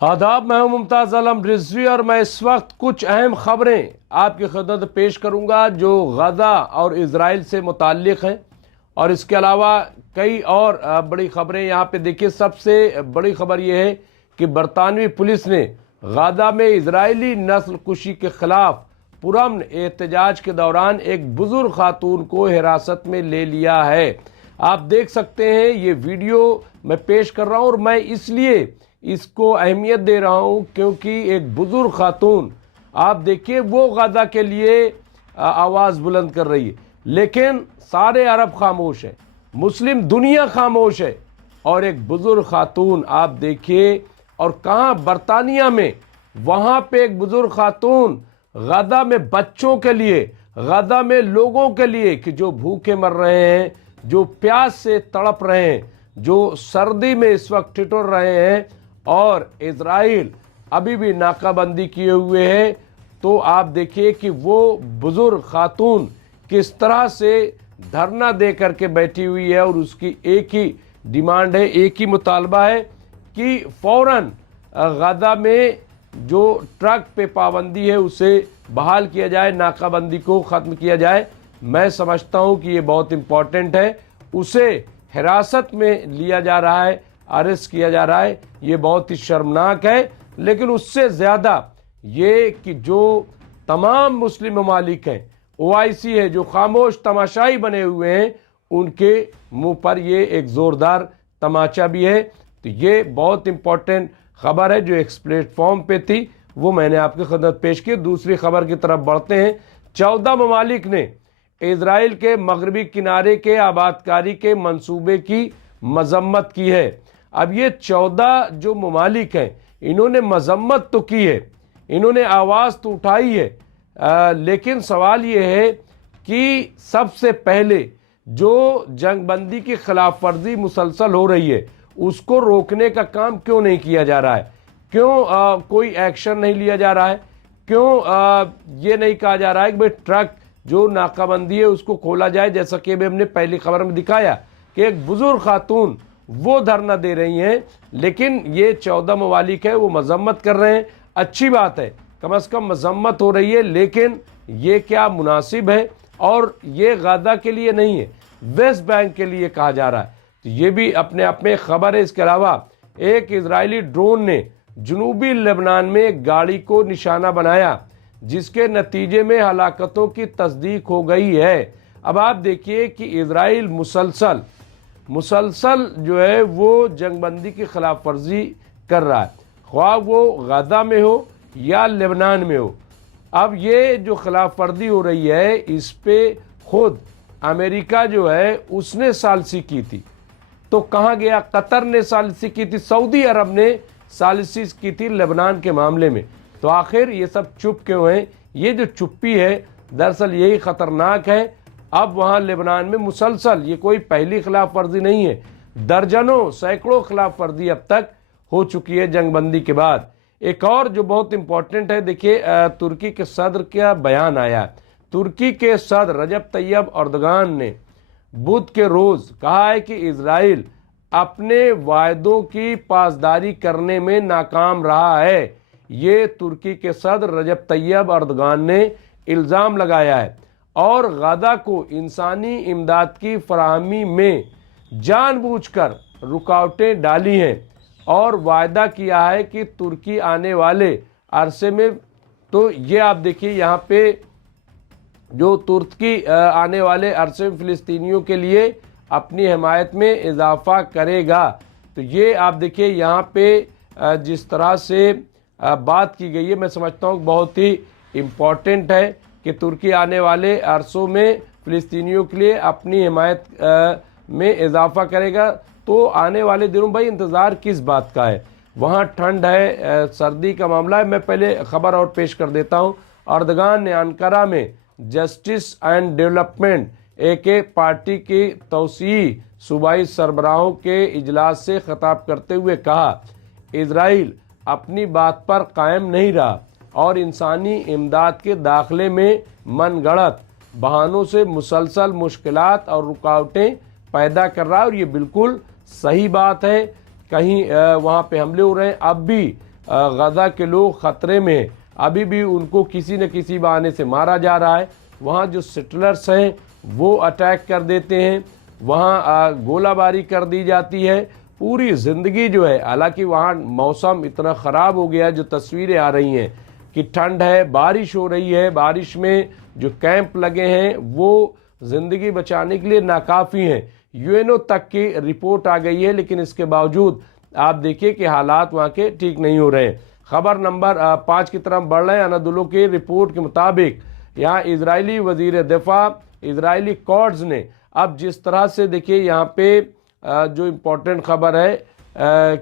आदाब, मैं हूं मुमताज़ आलम रिजवी और मैं इस वक्त कुछ अहम खबरें आपकी खिदमत पेश करूंगा जो गज़ा और इज़राइल से मुताल्लिक़ हैं। और इसके अलावा कई और बड़ी खबरें यहाँ पे देखिए। सबसे बड़ी खबर यह है कि बरतानवी पुलिस ने गज़ा में इज़राइली नस्ल कुशी के ख़िलाफ़ पुरअमन एहतजाज के दौरान एक बुज़ुर्ग खातून को हिरासत में ले लिया है। आप देख सकते हैं, ये वीडियो मैं पेश कर रहा हूँ और मैं इसलिए इसको अहमियत दे रहा हूँ क्योंकि एक बुजुर्ग खातून, आप देखिए, वो गज़ा के लिए आवाज़ बुलंद कर रही है, लेकिन सारे अरब खामोश हैं, मुस्लिम दुनिया खामोश है, और एक बुजुर्ग खातून आप देखिए। और कहाँ, बरतानिया में, वहाँ पे एक बुजुर्ग खातून गज़ा में बच्चों के लिए, गज़ा में लोगों के लिए कि जो भूखे मर रहे हैं, जो प्यास से तड़प रहे हैं, जो सर्दी में इस वक्त ठिठुर रहे हैं, और इज़राइल अभी भी नाकाबंदी किए हुए है। तो आप देखिए कि वो बुजुर्ग खातून किस तरह से धरना दे करके बैठी हुई है, और उसकी एक ही डिमांड है, एक ही मुतालबा है कि फ़ौरन गज़ा में जो ट्रक पे पाबंदी है उसे बहाल किया जाए, नाकाबंदी को ख़त्म किया जाए। मैं समझता हूँ कि ये बहुत इम्पॉर्टेंट है। उसे हिरासत में लिया जा रहा है, अरेस्ट किया जा रहा है, ये बहुत ही शर्मनाक है। लेकिन उससे ज़्यादा ये कि जो तमाम मुस्लिम ममालिक हैं, ओआईसी है, जो खामोश तमाशाई बने हुए हैं, उनके मुंह पर ये एक ज़ोरदार तमाचा भी है। तो ये बहुत इम्पोर्टेंट खबर है जो एक प्लेटफॉर्म पे थी, वो मैंने आपकी खिदमत पेश की। दूसरी खबर की तरफ बढ़ते हैं। 14 ममालिक ने इज़राइल के मगरबी किनारे के आबादकारी के मंसूबे की मजम्मत की है। अब ये 14 जो ममालिक हैं, इन्होंने मजम्मत तो की है, इन्होंने आवाज़ तो उठाई है, लेकिन सवाल ये है कि सबसे पहले जो जंगबंदी की खिलाफ वर्जी मुसलसल हो रही है उसको रोकने का काम क्यों नहीं किया जा रहा है? क्यों कोई एक्शन नहीं लिया जा रहा है? क्यों ये नहीं कहा जा रहा है कि भाई ट्रक जो नाकाबंदी है उसको खोला जाए? जैसा कि अभी हमने पहली खबर में दिखाया कि एक बुजुर्ग खातून वो धरना दे रही हैं, लेकिन ये 14 ममालिक है वो मजम्मत कर रहे हैं। अच्छी बात है, कम से कम मजम्मत हो रही है, लेकिन ये क्या मुनासिब है? और ये गज़ा के लिए नहीं है, वेस्ट बैंक के लिए कहा जा रहा है। तो ये भी अपने आप में खबर है। इसके अलावा एक इजरायली ड्रोन ने जनूबी लेबनान में एक गाड़ी को निशाना बनाया, जिसके नतीजे में हलाकतों की तस्दीक हो गई है। अब आप देखिए कि इजराइल मुसलसल जो है वो जंगबंदी की खिलाफ वर्जी कर रहा है, ख्वाह वो गज़ा में हो या लेबनान में हो। अब ये जो खिलाफ वर्जी हो रही है, इस पे खुद अमेरिका जो है उसने सालिसी की थी। तो कहाँ गया? कतर ने सालिसी की थी, सऊदी अरब ने सालिसी की थी लेबनान के मामले में। तो आखिर ये सब चुप क्यों हैं? ये जो चुप्पी है दरअसल यही ख़तरनाक है। अब वहाँ लेबनान में मुसलसल, ये कोई पहली खिलाफ वर्जी नहीं है, दर्जनों सैकड़ों खिलाफ वर्जी अब तक हो चुकी है जंगबंदी के बाद। एक और जो बहुत इंपॉर्टेंट है, देखिए, तुर्की के सदर का बयान आया। तुर्की के सदर रजब तैयब अर्दगान ने बुध के रोज कहा है कि इजराइल अपने वायदों की पासदारी करने में नाकाम रहा है। ये तुर्की के सदर रजब तैयब अर्दगान ने इल्ज़ाम लगाया है, और गज़ा को इंसानी इमदाद की फराहमी में जानबूझकर रुकावटें डाली हैं, और वायदा किया है कि तुर्की आने वाले अरसे में, तो ये आप देखिए यहाँ पे जो तुर्की आने वाले अरसे में फ़िलिस्तीनियों के लिए अपनी हिमायत में इजाफा करेगा। तो ये आप देखिए यहाँ पे जिस तरह से बात की गई है, मैं समझता हूँ बहुत ही इम्पॉर्टेंट है कि तुर्की आने वाले अरसों में फ़िलिस्तीनियों के लिए अपनी हिमायत में इजाफा करेगा। तो आने वाले दिनों भाई इंतज़ार किस बात का है? वहाँ ठंड है, सर्दी का मामला है। मैं पहले ख़बर और पेश कर देता हूँ। अर्दगान ने अंकारा में justice and development AK party की तौसीई सूबाई सरबराहों के इजलास से खिताब करते हुए कहा, इजराइल अपनी बात पर कायम नहीं रहा और इंसानी इमदाद के दाखिले में मनगढ़ंत बहानों से मुसलसल मुश्किलात और रुकावटें पैदा कर रहा है। और ये बिल्कुल सही बात है। कहीं वहाँ पे हमले हो रहे हैं, अब भी गज़ा के लोग ख़तरे में हैं, अभी भी उनको किसी न किसी बहाने से मारा जा रहा है। वहाँ जो सेटलर्स हैं वो अटैक कर देते हैं, वहाँ गोलाबारी कर दी जाती है। पूरी ज़िंदगी जो है, हालांकि वहाँ मौसम इतना ख़राब हो गया है, जो तस्वीरें आ रही हैं कि ठंड है, बारिश हो रही है, बारिश में जो कैंप लगे हैं वो ज़िंदगी बचाने के लिए नाकाफ़ी हैं। यूएनओ तक की रिपोर्ट आ गई है, लेकिन इसके बावजूद आप देखिए कि हालात वहाँ के ठीक नहीं हो रहे हैं। खबर नंबर 5 की तरफ बढ़ रहे हैं। अनादुलो की रिपोर्ट के मुताबिक यहाँ इजरायली वजीर दिफा, इजरायली कोर्ट्स ने अब जिस तरह से देखिए यहाँ पे जो इम्पोर्टेंट खबर है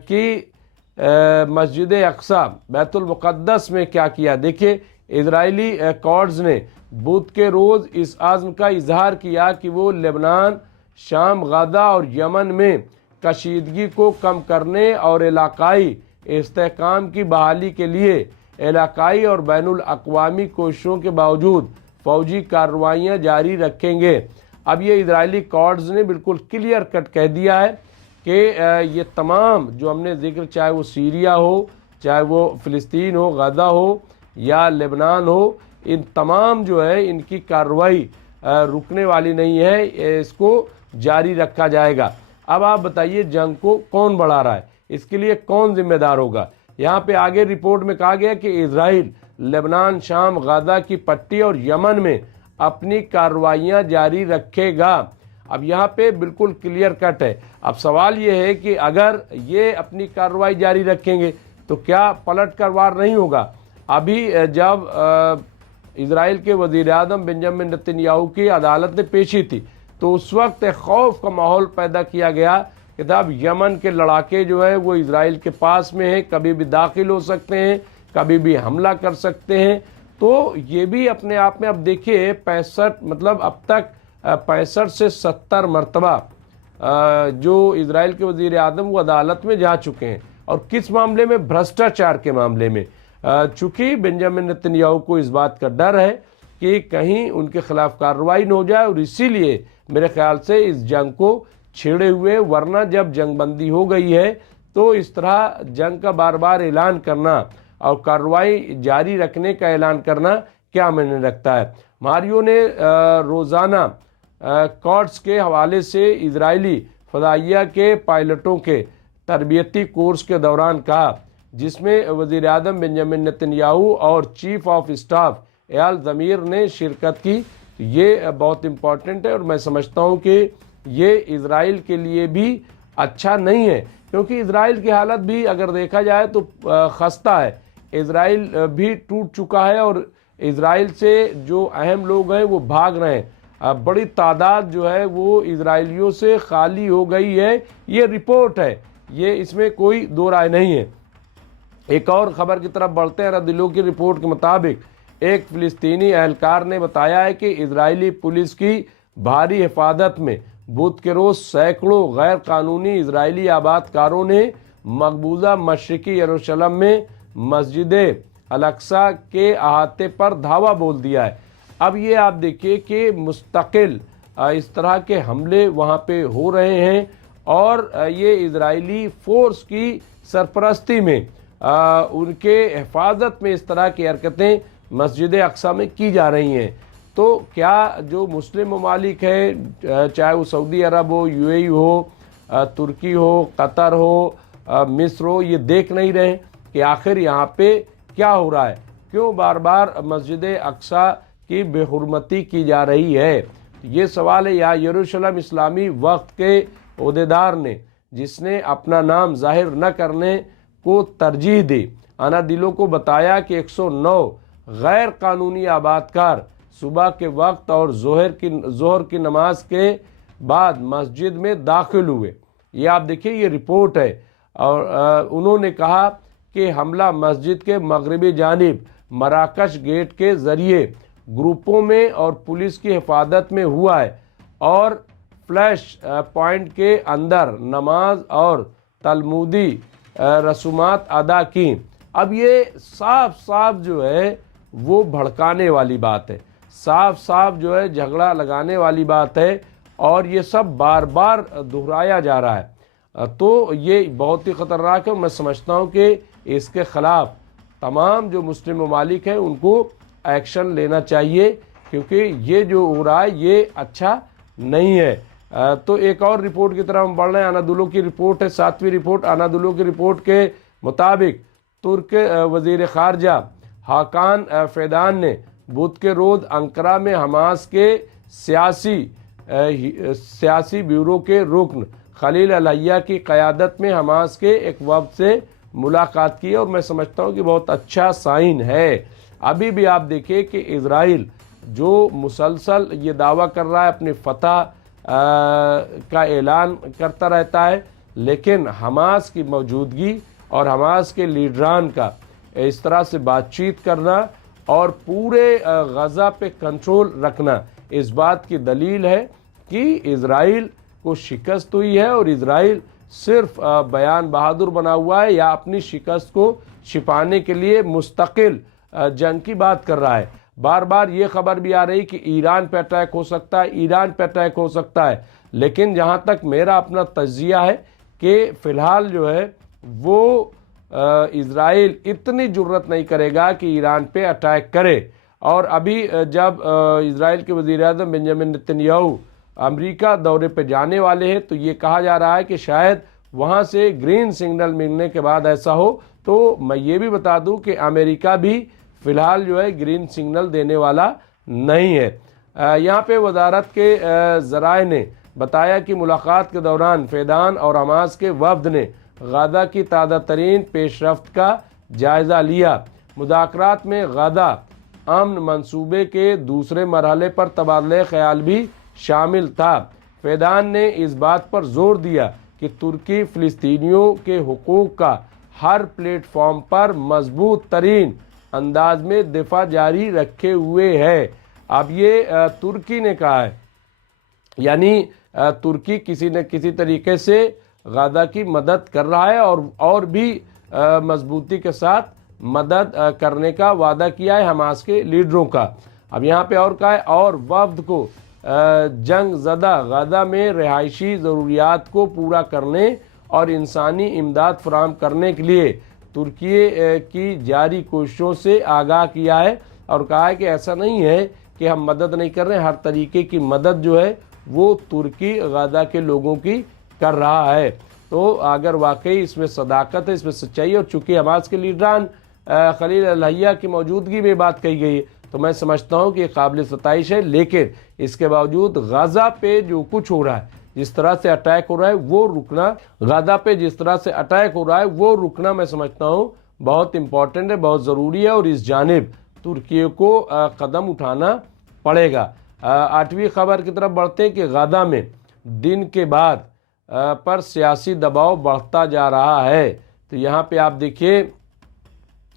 कि मस्जिद अक्सा बैतुल मुक़द्दस में क्या किया। देखिए इजरायली कोर्ट्स ने बुध के रोज़ इस आज़्म का इजहार किया कि वो लेबनान, शाम, गज़ा और यमन में कशीदगी को कम करने और इलाकाई इस्तेहकाम की बहाली के लिए इलाकाई और बैनुल अक़वामी कोशिशों के बावजूद फ़ौजी कार्रवाइयाँ जारी रखेंगे। अब ये इजरायली कोर्ट्स ने बिल्कुल क्लियर कट कह दिया है कि ये तमाम जो हमने जिक्र, चाहे वो सीरिया हो, चाहे वो फ़िलिस्तीन हो, गज़ा हो या लेबनान हो, इन तमाम जो है इनकी कार्रवाई रुकने वाली नहीं है, इसको जारी रखा जाएगा। अब आप बताइए जंग को कौन बढ़ा रहा है, इसके लिए कौन जिम्मेदार होगा। यहाँ पे आगे रिपोर्ट में कहा गया कि इजराइल लेबनान, शाम, गज़ा की पट्टी और यमन में अपनी कार्रवाइयाँ जारी रखेगा। अब यहाँ पे बिल्कुल क्लियर कट है। अब सवाल ये है कि अगर ये अपनी कार्रवाई जारी रखेंगे तो क्या पलट कर वार नहीं होगा। अभी जब इजराइल के वज़ीर आज़म बेंजामिन नेतन्याहू की अदालत ने पेशी थी तो उस वक्त एक खौफ का माहौल पैदा किया गया कि अब यमन के लड़ाके जो है वो इजराइल के पास में हैं, कभी भी दाखिल हो सकते हैं, कभी भी हमला कर सकते हैं। तो ये भी अपने आप में, अब देखिए 65 मतलब अब तक 65 से 70 मरतबा जो इजराइल के वज़ीर आज़म वो अदालत में जा चुके हैं। और किस मामले में? भ्रष्टाचार के मामले में। चूँकि बेंजामिन नेतन्याहू को इस बात का डर है कि कहीं उनके खिलाफ कार्रवाई न हो जाए, और इसीलिए मेरे ख्याल से इस जंग को छेड़े हुए, वरना जब जंगबंदी हो गई है तो इस तरह जंग का बार बार ऐलान करना और कार्रवाई जारी रखने का ऐलान करना क्या मायने रखता है। मारियो ने रोज़ाना कोर्ट्स के हवाले से इजरायली फ़दाइया के पायलटों के तरबियती कोर्स के दौरान कहा, जिसमें वज़ीर आज़म बेंजामिन नेतन्याहू और चीफ ऑफ स्टाफ एयाल ज़मीर ने शिरकत की। ये बहुत इम्पॉर्टेंट है और मैं समझता हूँ कि ये इजराइल के लिए भी अच्छा नहीं है, क्योंकि इजराइल की हालत भी अगर देखा जाए तो खस्ता है। इजराइल भी टूट चुका है और इजराइल से जो अहम लोग हैं वो भाग रहे हैं। बड़ी तादाद जो है वो इजराइलियों से खाली हो गई है। ये रिपोर्ट है, ये इसमें कोई दो राय नहीं है। एक और ख़बर की तरफ बढ़ते हैं। रदिलो की रिपोर्ट के मुताबिक एक फ़िलिस्तीनी एहलकार ने बताया है कि इजरायली पुलिस की भारी हिफाजत में बुध के रोज़ सैकड़ों गैर कानूनी इजरायली आबादकारों ने मकबूजा मशरिकी यरूशलेम में मस्जिद अल-अक्सा के अहाते पर धावा बोल दिया है। अब ये आप देखिए कि मुस्तकिल इस तरह के हमले वहाँ पे हो रहे हैं और ये इजरायली फ़ोर्स की सरपरस्ती में उनके हिफाजत में इस तरह की हरकतें मस्जिद अक्सा में की जा रही हैं। तो क्या जो मुस्लिम ममालिक है, चाहे वो सऊदी अरब हो, यूएई हो, तुर्की हो, कतर हो, मिस्र हो, ये देख नहीं रहे कि आखिर यहाँ पे क्या हो रहा है, क्यों बार बार मस्जिद अक्सा की बेहुरमती की जा रही है। ये सवाल है। या यरूशलेम इस्लामी वक्त के ओहदेदार ने, जिसने अपना नाम जाहिर न करने को तरजीह दी, अनादिलो को बताया कि 109 गैर कानूनी आबादकार सुबह के वक्त और जोहर की नमाज के बाद मस्जिद में दाखिल हुए। ये आप देखिए, ये रिपोर्ट है। और उन्होंने कहा कि हमला मस्जिद के मगरबी जानिब मराकश गेट के ज़रिए ग्रुपों में और पुलिस की हिफाजत में हुआ है और फ्लैश पॉइंट के अंदर नमाज और तलमुदी रसूमात अदा की। अब ये साफ साफ जो है वो भड़काने वाली बात है, साफ साफ जो है झगड़ा लगाने वाली बात है, और ये सब बार बार दोहराया जा रहा है। तो ये बहुत ही ख़तरनाक है। मैं समझता हूँ कि इसके ख़िलाफ़ तमाम जो मुस्लिम ममालिक हैं उनको एक्शन लेना चाहिए, क्योंकि ये जो हो रहा है ये अच्छा नहीं है। तो एक और रिपोर्ट की तरफ हम बढ़ रहे हैं। अनादुलो की रिपोर्ट है, 7वीं रिपोर्ट। अनादुलो की रिपोर्ट के मुताबिक तुर्क वज़ीर ख़ारजा हाकान फ़िदान ने बुध के रोज़ अंकारा में हमास के सियासी ब्यूरो के रुकन खलील अलैया की क़यादत में हमास के एक वफ़द से मुलाकात की, और मैं समझता हूँ कि बहुत अच्छा साइन है। अभी भी आप देखिए कि इज़राइल जो मुसलसल ये दावा कर रहा है, अपनी फतह का ऐलान करता रहता है, लेकिन हमास की मौजूदगी और हमास के लीडरान का इस तरह से बातचीत करना और पूरे गज़ा पे कंट्रोल रखना इस बात की दलील है कि इज़राइल को शिकस्त हुई है, और इज़राइल सिर्फ बयान बहादुर बना हुआ है या अपनी शिकस्त को छिपाने के लिए मुस्तकिल जंग की बात कर रहा है। बार बार ये खबर भी आ रही कि ईरान पे अटैक हो सकता है, ईरान पे अटैक हो सकता है, लेकिन जहाँ तक मेरा अपना तज्जिया है कि फ़िलहाल जो है वो इज़राइल इतनी जुर्रत नहीं करेगा कि ईरान पे अटैक करे। और अभी जब इज़राइल के वज़ीर-ए-आज़म बेंजामिन नेतन्याहू अमेरिका दौरे पे जाने वाले हैं, तो ये कहा जा रहा है कि शायद वहाँ से ग्रीन सिग्नल मिलने के बाद ऐसा हो। तो मैं ये भी बता दूं कि अमेरिका भी फ़िलहाल जो है ग्रीन सिग्नल देने वाला नहीं है। यहाँ पे वजारत के ज़राए ने बताया कि मुलाकात के दौरान फ़िदान और हमास के वफ़द ने गज़ा की ताज़ा तरीन पेशरफ्त का जायज़ा लिया। मुज़ाकरात में गज़ा अमन मंसूबे के दूसरे मरहले पर तबादला ख्याल भी शामिल था। फ़िदान ने इस बात पर जोर दिया कि तुर्की फ़िलिस्तीनियों के हुकूक़ का हर प्लेटफॉर्म पर मजबूत तरीन अंदाज में दिफा जारी रखे हुए है। अब ये तुर्की ने कहा है, यानी तुर्की किसी न किसी तरीके से गज़ा की मदद कर रहा है और भी मजबूती के साथ मदद करने का वादा किया है हमास के लीडरों का। अब यहाँ पे और कहा है, और वफ़द को जंग ज़दा गज़ा में रिहायशी ज़रूरियात को पूरा करने और इंसानी इमदाद फराहम करने के लिए तुर्की की जारी कोशिशों से आगाह किया है, और कहा है कि ऐसा नहीं है कि हम मदद नहीं कर रहे हैं, हर तरीके की मदद जो है वो तुर्की गज़ा के लोगों की कर रहा है। तो अगर वाकई इसमें सदाकत है, इसमें सच्चाई है, और चूँकि हमास के लीडरान खलील अलैया की मौजूदगी में बात कही गई है, तो मैं समझता हूँ कि काबिल सताइश है। लेकिन इसके बावजूद गज़ा पे जो कुछ हो रहा है, जिस तरह से अटैक हो रहा है वो रुकना, गज़ा पे जिस तरह से अटैक हो रहा है वो रुकना, मैं समझता हूँ बहुत इम्पॉर्टेंट है, बहुत ज़रूरी है, और इस जानिब तुर्की को कदम उठाना पड़ेगा। 8वीं खबर की तरफ बढ़ते हैं कि गज़ा में दिन के बाद पर सियासी दबाव बढ़ता जा रहा है। तो यहाँ पे आप देखिए,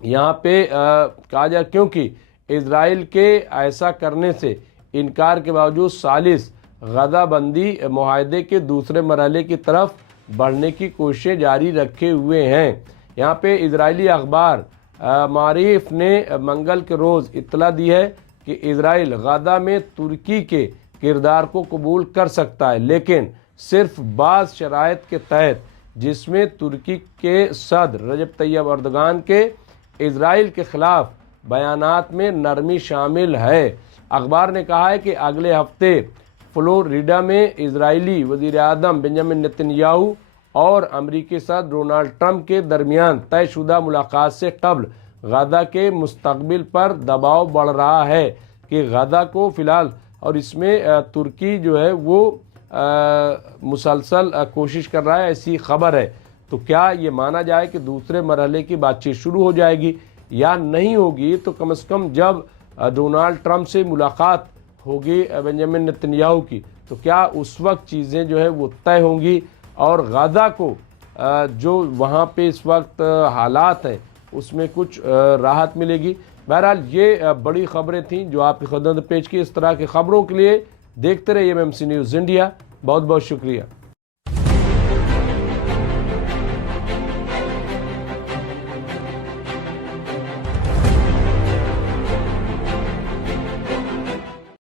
यहाँ पे कहा जाए क्योंकि इज़राइल के ऐसा करने से इनकार के बावजूद सालिस गज़ा बंदी मुआहदे के दूसरे मरहले की तरफ बढ़ने की कोशिशें जारी रखे हुए हैं। यहाँ पे इज़राइली अखबार मारिफ ने मंगल के रोज़ इत्तला दी है कि इज़राइल गज़ा में तुर्की के किरदार को कबूल कर सकता है, लेकिन सिर्फ बाज़ शराइत के तहत, जिसमें तुर्की के सदर रजब तैयब अर्दगान के इज़राइल के ख़िलाफ़ बयानात में नरमी शामिल है। अखबार ने कहा है कि अगले हफ्ते फ्लोरिडा में इज़राइली वज़ीर-ए-आज़म बेंजामिन नेतन्याहू और अमरीकी सदर डोनाल्ड ट्रंप के दरमियान तयशुदा मुलाकात से कबल गज़ा के मुस्तकबिल पर दबाव बढ़ रहा है कि गज़ा को फ़िलहाल, और इसमें तुर्की जो है वो मुसलसल कोशिश कर रहा है, ऐसी खबर है। तो क्या ये माना जाए कि दूसरे मरहले की बातचीत शुरू हो जाएगी या नहीं होगी? तो कम से कम जब डोनाल्ड ट्रंप से मुलाकात होगी बेंजामिन नेतन्याहू की, तो क्या उस वक्त चीज़ें जो है वो तय होंगी और गज़ा को जो वहाँ पे इस वक्त हालात हैं उसमें कुछ राहत मिलेगी? बहरहाल ये बड़ी खबरें थीं जो आपकी खिदमत पेश की। इस तरह की खबरों के लिए देखते रहिए एमएमसी न्यूज़ इंडिया। बहुत बहुत शुक्रिया।